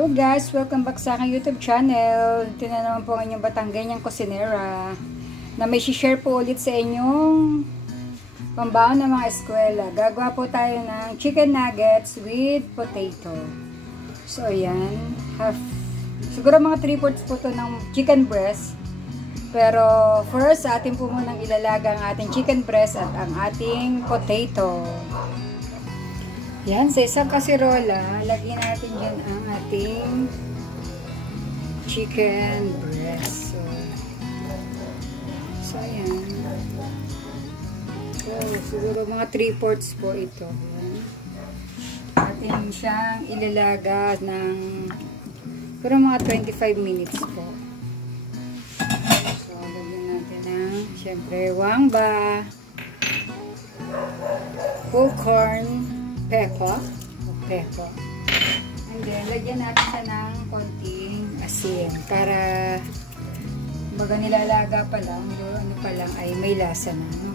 Hello guys! Welcome back sa aking YouTube channel. Ito na naman po ang inyong Batangganyang Kusinera na may share po ulit sa inyong pambaon ng mga eskwela. Gagawa po tayo ng chicken nuggets with potato. So ayan, siguro mga 3/4 po ito ng chicken breast. Pero first, atin po munang ilalaga ang ating chicken breast at ang ating potato. Yan, sa isang kasirola, lagyan natin dyan ang ating chicken breast. So ayan. So, siguro mga 3/4 po ito. Yan. Atin siyang ilalaga ng siguro mga 25 minutes po. So, lagyan natin ng, syempre, wangba, whole corn, peko. And then, lagyan natin siya ng konting asin para baga nilalaga pa lang, ano pa lang ay may lasa na. No?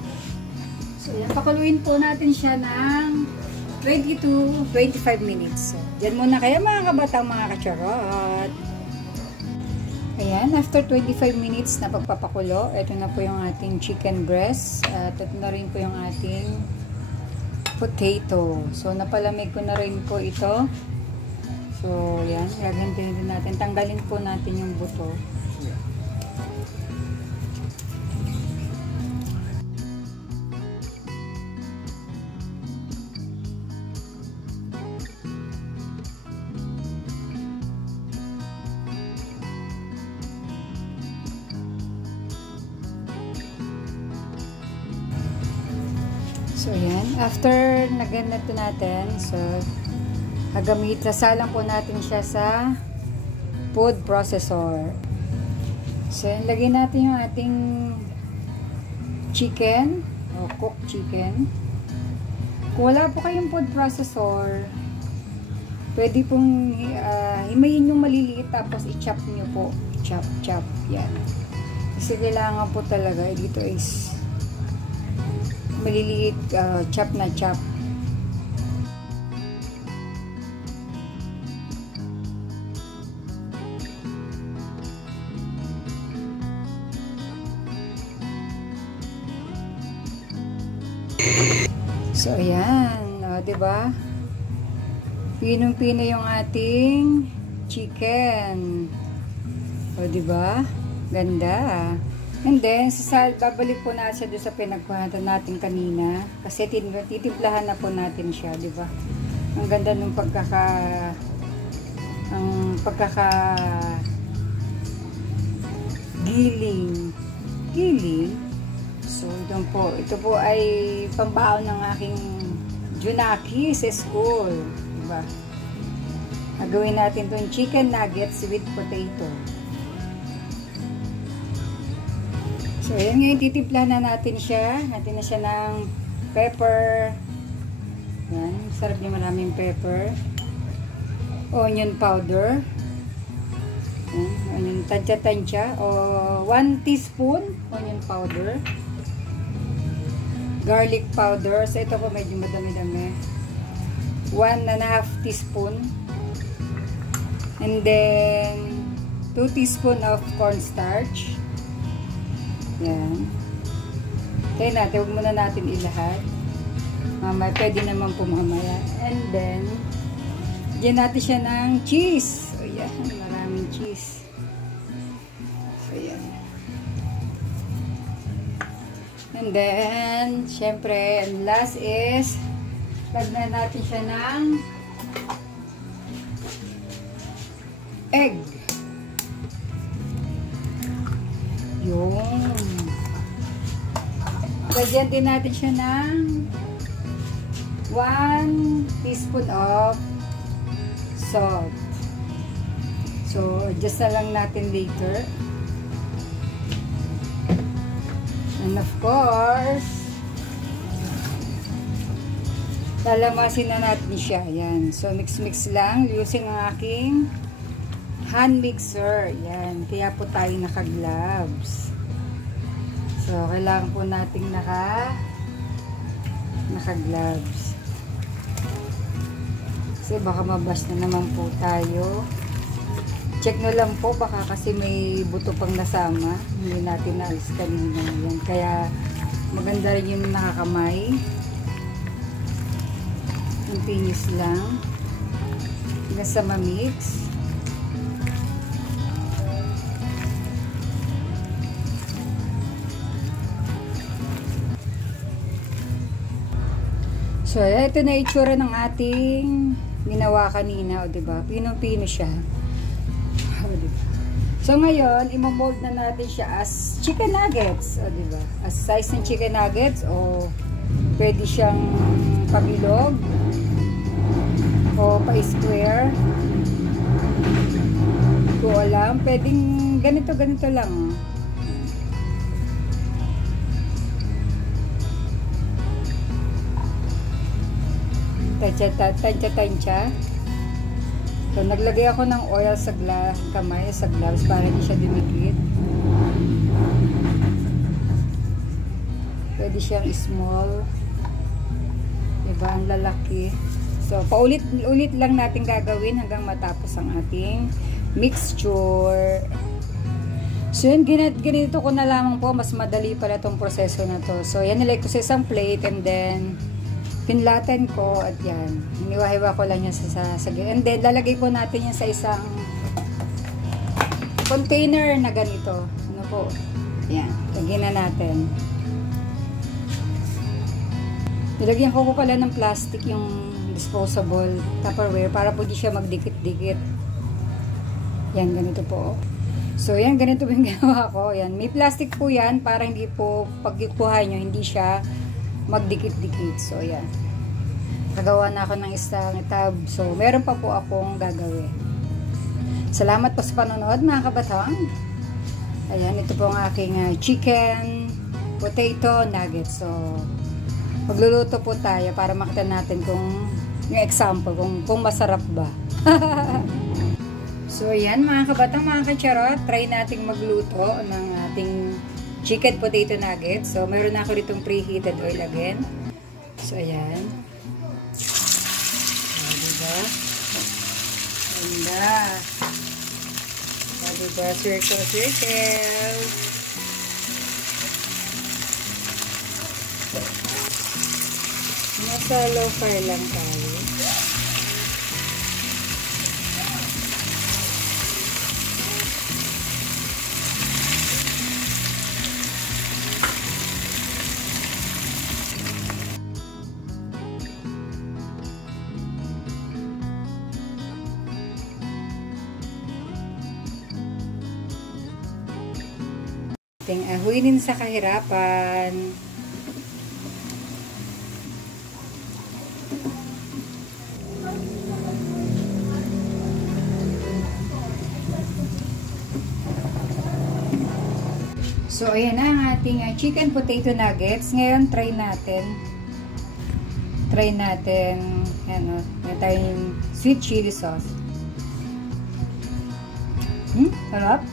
So, yan, pakuluin po natin siya ng 20 to 25 minutes. So, dyan muna kaya mga kabatang mga kacharot. Ayan, after 25 minutes na pagpapakulo, ito na po yung ating chicken breast. At ito na rin po yung ating potato. So, napalamig ko na rin po ito. So, yan. Gagantin din natin. Tanggalin po natin yung buto. So, yan. After naganito natin, so, sasalang po natin siya sa food processor. So, yan. Lagyan natin yung ating chicken, o cooked chicken. Kung wala po kayong food processor, pwede pong himayin yung maliliit, tapos i-chop nyo po. Chop. Yan. Kasi kailangan po talaga, dito is maliliit, chop na chop. So ayan, diba? Pinong-pino yung ating chicken. O diba? Ganda. And then, babalik po natin siya doon sa pinagpuhatan natin kanina. Kasi titimplahan na po natin siya, di ba? Ang ganda ng giling. So, ito po ay pambaon ng aking Junaki sa school, di ba? Nagawin natin itong chicken nuggets with potato. So, ayan ngayon, titimpla na natin siya. Natin na siya ng pepper. Ayan, sarap niya maraming pepper. Onion powder. Ayan, onion tansya-tansya. O 1 teaspoon onion powder. Garlic powder. So, ito po medyo madami-dami. 1.5 teaspoon. And then, 2 teaspoon of cornstarch. Yan. Tayo natin, huwag muna natin ilahat. Mamaya, pwede naman po mamaya. And then, diyan natin siya ng cheese. So, yan. Maraming cheese. So, yan. And then, syempre, and last is, lagnan natin siya ng egg. Yun. Lagyan din natin siya ng 1 teaspoon of salt. So, adjust na lang natin later. And of course, lalamasin na natin siya. Yan. So, mix lang using ang aking hand mixer. Yan. Kaya po tayo naka-gloves. So, kailangan po nating naka-gloves. Kasi baka mabas na naman po tayo. check nyo lang po, baka kasi may buto pang nasama. Hindi natin naalis kanina. Yan. Kaya maganda rin yung nakakamay. Continuous lang. Hanggang sa ma-mix. So, ito na itsura ng ating ginawa kanina, o diba? Pinong-pino siya. O diba? So, ngayon, imomold na natin siya as chicken nuggets, o diba? As size ng chicken nuggets, o pwede siyang pabilog, o pa-square. Hindi ko alam. Pwedeng ganito lang. Tansya. So, naglagay ako ng oil sa kamay, sa gloves para hindi siya dumikit. Pwede siyang small. Diba? Ang lalaki. So, paulit-ulit lang natin gagawin hanggang matapos ang ating mixture. So, yun, ganito ko na lamang po. Mas madali pala itong proseso na to. So, yan, nilagay ko sa isang plate and then pinlatan ko at yan. Hiniwa-hiwa ko lang yan sa and then, lalagay po natin yan sa isang container na ganito. Ano po? Yan. Lagyan na natin. Nilagyan ko pala ng plastic yung disposable Tupperware para po di siya magdikit-dikit. Yan, ganito po. So, yan, ganito po yung ginawa ko. Yan. May plastic po yan para hindi po pagkukuha nyo, hindi siya magdikit-dikit. So, yan. Nagawa na ako ng isang tab. So, meron pa po akong gagawin. Salamat po sa panonood, mga kabatang. Ayan, ito po ang aking chicken potato nuggets. So, magluluto po tayo para makita natin kung yung example, kung masarap ba. So, ayan, mga kabatang, mga kacharot, try nating magluto ng ating chicken potato nuggets. So, meron na ako ditong preheated oil again. So, ayan. O, diba? Ganda. O, diba? Circle. Nasa low fire lang tayo. Ating ahuinin sa kahirapan. So, ayan na ang ating chicken potato nuggets. Ngayon, try natin. Ano, may tayong sweet chili sauce. Sarap.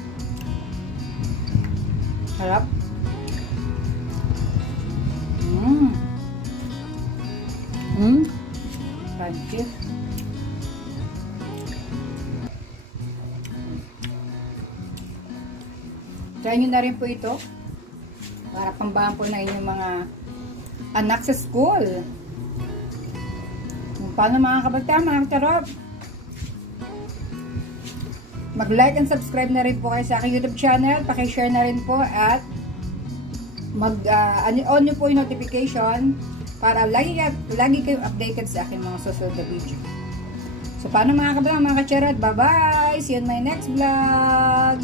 Sarap. Crunchy. Try nyo na rin po ito para pambahan po na inyong mga anak sa school. Paano mga kabatang, mga tarot? Mag-like and subscribe na rin po kayo sa aking YouTube channel. Paki-share na rin po at on nyo po yung notification para lagi kayong updated sa aking mga susunod na video. So, paano mga kabatang, mga kacharot? Bye-bye! See you in my next vlog!